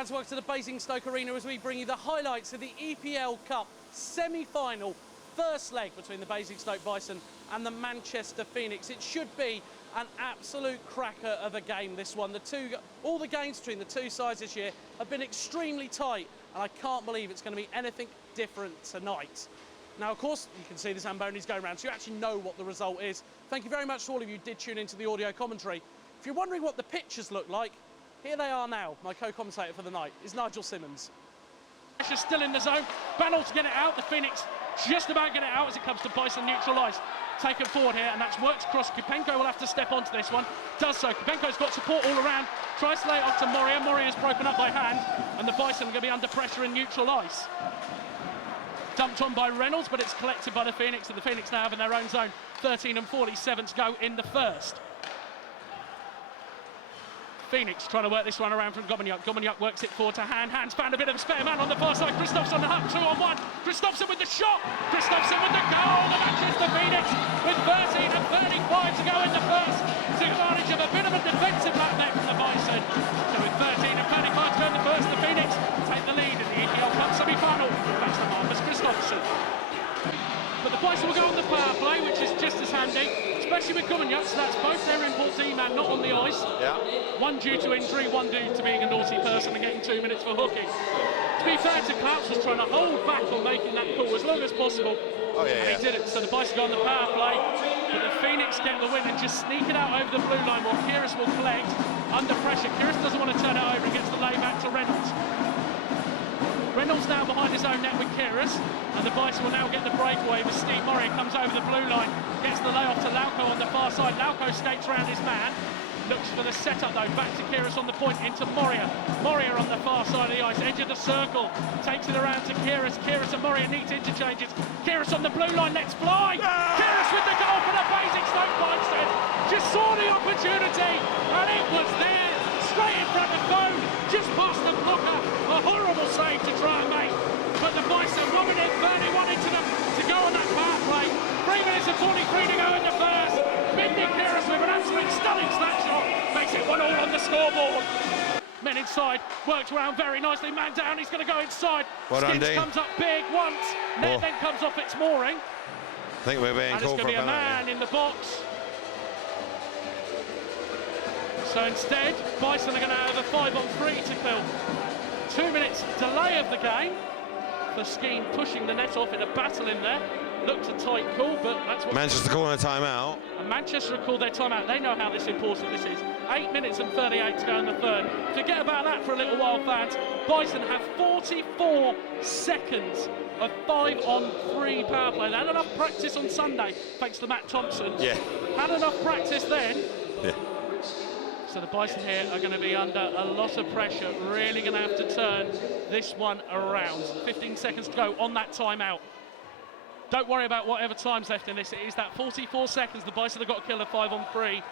fans, welcome to the Basingstoke Arena as we bring you the highlights of the EPL Cup semi-final first leg between the Basingstoke Bison and the Manchester Phoenix. It should be an absolute cracker of a game, this one. All the games between the two sides this year have been extremely tight, and I can't believe it's going to be anything different tonight. Now, of course, you can see the Zambonis going around, so you actually know what the result is. Thank you very much to all of you who did tune into the audio commentary. If you're wondering what the pictures look like, here they are now. My co-commentator for the night is Nigel Simmonds. Pressure still in the zone. Battle to get it out. The Phoenix just about get it out as it comes to Bison neutralised. Taken forward here, and that's worked across. Kupenko will have to step onto this one. Does so. Kupenko's got support all around. Tries to lay it off to Moria. Moria's broken up by hand, and the Bison are going to be under pressure in neutral ice. Dumped on by Reynolds, but it's collected by the Phoenix, and the Phoenix now have in their own zone 13 and 47 to go in the first. Phoenix trying to work this one around from Gomagnoc. Gomagnoc works it forward to Hand. Hand's found a bit of a spare man on the far side. Christoph's on the hook, 2-on-1. Christophson with the shot. Christophson with the goal. The Manchester Phoenix with 13 and 35 to go in the first. Took advantage of a bit of a defensive back from the Bison. So with 13 and 35 to go in the first, the Phoenix take the lead in the EPL Cup semi-final. That's the Marcus Christophson. But the Bison will go on the power play, which is just as handy, especially with Gomagnoc, so that's both their import D-man not on the ice. Yeah. One due to injury, one due to being a naughty person and getting 2 minutes for hooking. To be fair to Klaus, was trying to hold back on making that call as long as possible. And he did it, so the Bison go on the power play, but the Phoenix get the win and just sneak it out over the blue line while Kyrgios will collect under pressure. Kyrgios doesn't want to turn it over and gets the lay back to Reynolds. Reynolds now behind his own net with Kyrgios, and the Bison will now get the breakaway as Steve Moria comes over the blue line, gets the layoff to Lauko on the far side. Lauko skates around his man, looks for the setup though, back to Kyrgios on the point, into Moria. Moria on the far side of the ice, edge of the circle, takes it around to Kyrgios. Kyrgios and Moria neat interchanges. Kyrgios on the blue line, let's fly! Kyrgios with the goal for the Basingstoke Bison. Just saw the opportunity, and it was there, straight in front of Bone, just past the blocker. A horrible save to try and make, but the Bison 1 minute 31 into them to go on that power play. 3 minutes and 43 to go in the first. Mindy Kyrgios with an absolute stunning snapshot makes it 1-1 on the scoreboard. Men inside, worked around very nicely. Man down, he's going to go inside. Well done, Skins comes up big once, net then comes off its mooring. I think we're being called for a penalty. And it's going to be a man in the box. So instead, Bison are going to have a 5-on-3 to kill. 2 minutes delay of the game for Skeen pushing the net off in a battle in there. Looked a tight call, but that's what... Manchester calling a timeout. And Manchester have called their timeout. They know how important this is. 8 minutes and 38 to go in the third. Forget about that for a little while, fans. Bison have 44 seconds of 5-on-3 power play. They had enough practice on Sunday, thanks to Matt Thompson. Yeah. Had enough practice then. Yeah. So the Bison here are going to be under a lot of pressure, really going to have to turn this one around. 15 seconds to go on that timeout. Don't worry about whatever time's left in this. It is that 44 seconds. The Bison have got to kill a 5-on-3,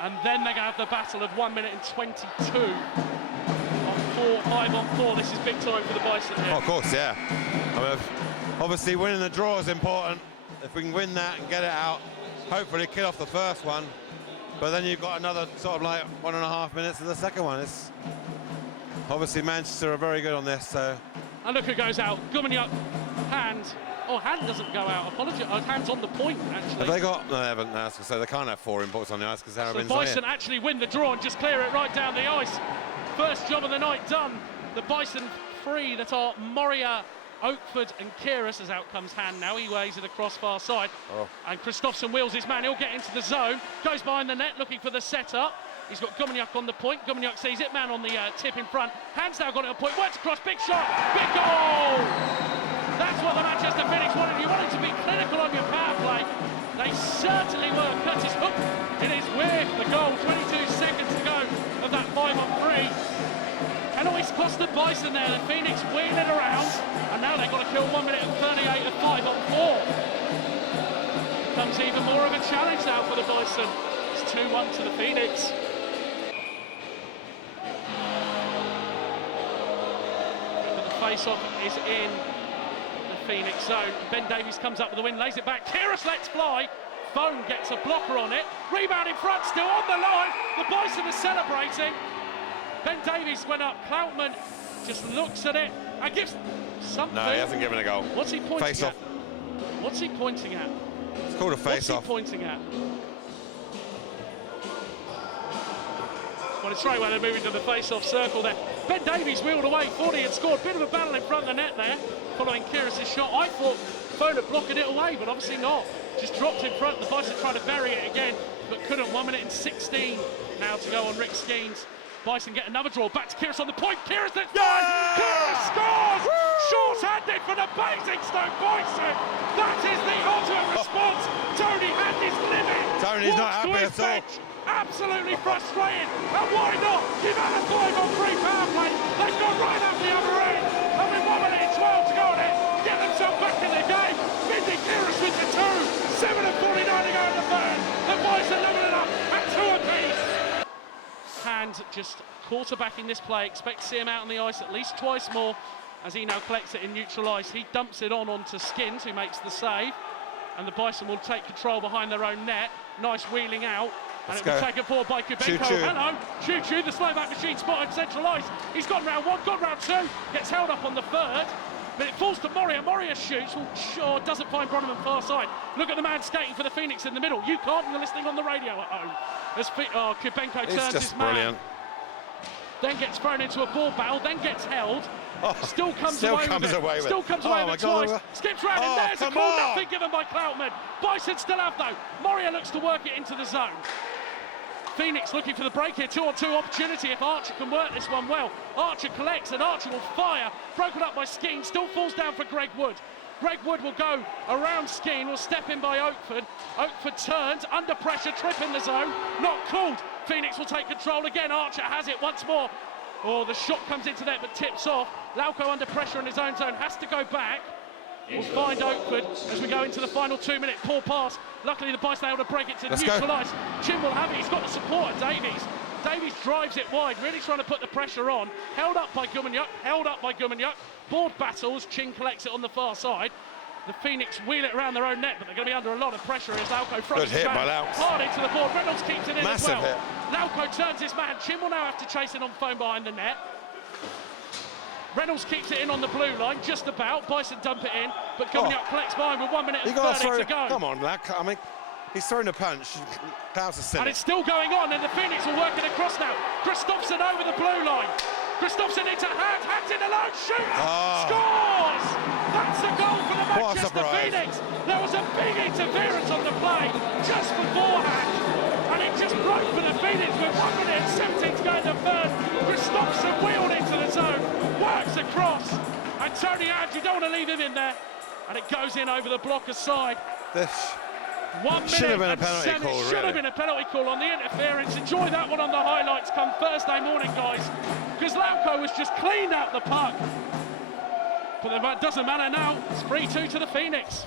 and then they're going to have the battle of 1 minute and 22 on 5-on-4. This is big time for the Bison here. Oh, of course, yeah. I mean, obviously winning the draw is important. If we can win that and get it out, hopefully kill off the first one. But then you've got another sort of like 1.5 minutes of the second one. It's obviously Manchester are very good on this, so. And look who goes out. Gomagnoc, Hand. Oh, Hand doesn't go out. Apologies. Oh, Hand's on the point, actually. Have they got? No, they haven't. No, so they can't have 4 imports on the ice because Harrowin's so Bison actually win the draw and just clear it right down the ice. First job of the night done. The Bison 3 that are Moria, Oakford and Kyrgios, as out comes Hand now. He weighs it across far side. And Christophson wheels his man. He'll get into the zone. Goes behind the net looking for the setup. He's got Gomagnoc on the point. Gomagnoc sees it. Man on the tip in front. Hand's now got it on point. Works across. Big shot. Big goal. That's what the Manchester Phoenix wanted. You wanted to be clinical on your power play. They certainly were. Curtis Hook. It is with the goal. 22 seconds to go of that 5-on-3. And always cost the Bison there. The Phoenix wheel it around, and now they've got to kill 1 minute and 38 of 5-on-4. Becomes even more of a challenge now for the Bison. It's 2-1 to the Phoenix. But the face-off is in the Phoenix zone. Ben Davies comes up with the win, lays it back. Kyrgios lets fly. Bone gets a blocker on it. Rebound in front, still on the line. The Bison are celebrating. Ben Davies went up, Cloutman just looks at it and gives something. No, he hasn't given a goal. What's he pointing Face at? off. What's he pointing at? It's called a face off. What's he pointing at? Well, it's straight away they're moving to the face-off circle there. Ben Davies wheeled away, thought he had scored. Bit of a battle in front of the net there, following Kyrgios' shot. I thought Foden had blocked it away, but obviously not. Just dropped in front. The Bison tried to bury it again, but couldn't. 1 minute and 16 now to go on Rick Skeens. Bison get another draw. Back to Kyrgios on the point. Kyrgios, that's fine. Kyrgios scores! Short-handed for the Basingstoke Bison. That is the ultimate response. Tony had his limit. Tony's not happy at all. Absolutely frustrated, and why not? Give out a 5-on-3 power play. They've gone right up the other end, and with 1 minute and 12 to go on it, get themselves back in the game. Mindy Kyrgios with the 2, 7 and 49 to go in the third. The Bison leveling it up at 2 apiece. Hand just quarterbacking this play. Expect to see him out on the ice at least twice more as he now collects it in neutral ice. He dumps it onto Skins, who makes the save, and the Bison will take control behind their own net. Nice wheeling out. And it was taken forward by Kubenko. Hello, Choo-Choo, the Slovak machine spotted central ice. He's gone round 1, gone round 2, gets held up on the third, but it falls to Moria. Moria shoots, sure, doesn't find Bronneman far side. Look at the man skating for the Phoenix in the middle. You can't, you're listening on the radio at home. As Kubenko turns his man. Brilliant. Then gets thrown into a ball battle, then gets held. Still comes away with it. Still comes away with it twice. Skips round and there's a call. Nothing given by Cloutman. Bison still have though. Moria looks to work it into the zone. Phoenix looking for the break here, 2-on-2 opportunity if Archer can work this one well. Archer collects and Archer will fire, broken up by Skeen, still falls down for Greg Wood. Greg Wood will go around Skeen, will step in by Oakford. Oakford turns, under pressure, trip in the zone, not called. Phoenix will take control again, Archer has it once more. Oh, the shot comes into there but tips off. Lauko under pressure in his own zone, has to go back. We'll find Oakford as we go into the final 2 minute. Poor pass. Luckily the Bison able to break it to neutral ice. Chin will have it. He's got the support of Davies. Davies drives it wide, really trying to put the pressure on. Held up by Gumanyuk. Held up by Gumanyuk. Board battles. Chin collects it on the far side. The Phoenix wheel it around their own net, but they're going to be under a lot of pressure as Lauko throws it hard into the board. Reynolds keeps it in as well. Hit. Lauko turns his man. Chin will now have to chase it on phone behind the net. Reynolds keeps it in on the blue line, just about. Bison dump it in, but Gumanyuk collects behind with 1 minute and 30 to go. Come on, lad. I mean, he's throwing a punch. Clouds are and it's still going on, and the Phoenix will work it across now. Christopherson over the blue line. Christopherson into Hands, Hands in alone, shooter, scores! That's a goal for the Manchester Phoenix. There was a big interference on the play just beforehand, and it just broke for the Phoenix with 1 minute and 17 to go in the third. Christopherson wheeled into the zone, works across, and Tony Hands, you don't want to leave him in there, and it goes in over the blocker's side. This 1 minute should have been a penalty and call, should have been a penalty call on the interference. Enjoy that one on the highlights come Thursday morning, guys, because Lauko was just cleaned out the puck. But it doesn't matter now. It's 3-2 to the Phoenix.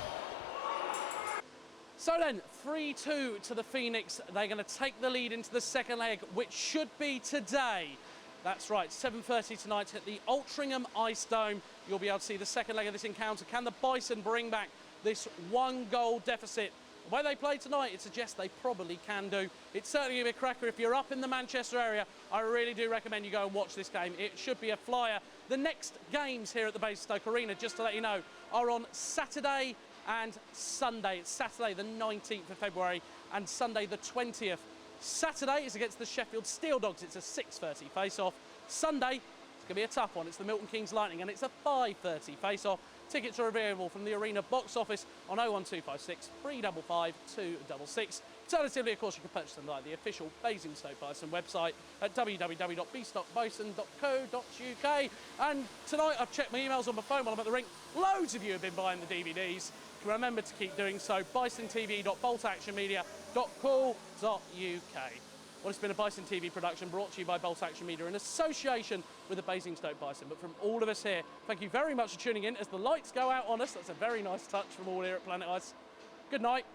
So then, 3-2 to the Phoenix. They're going to take the lead into the second leg, which should be today. That's right, 7:30 tonight at the Altrincham Ice Dome. You'll be able to see the second leg of this encounter. Can the Bison bring back this 1-goal deficit? The way they play tonight, it suggests they probably can do. It's certainly going to be a cracker. If you're up in the Manchester area, I really do recommend you go and watch this game. It should be a flyer. The next games here at the Basingstoke Arena, just to let you know, are on Saturday and Sunday. It's Saturday the 19th of February and Sunday the 20th. Saturday is against the Sheffield Steel Dogs. It's a 6:30 face-off. Sunday, it's going to be a tough one. It's the Milton Keynes Lightning, and it's a 5:30 face-off. Tickets are available from the Arena box office on 01256 355 266. Alternatively, of course, you can purchase them via the official Basingstoke Bison website at www.bstokebison.co.uk. And tonight, I've checked my emails on my phone while I'm at the rink. Loads of you have been buying the DVDs. Remember to keep doing so. BisonTV.boltactionmedia.co.uk. Well, it's been a Bison TV production brought to you by Bolt Action Media in association with the Basingstoke Bison. But from all of us here, thank you very much for tuning in. As the lights go out on us, that's a very nice touch from all here at Planet Ice. Good night.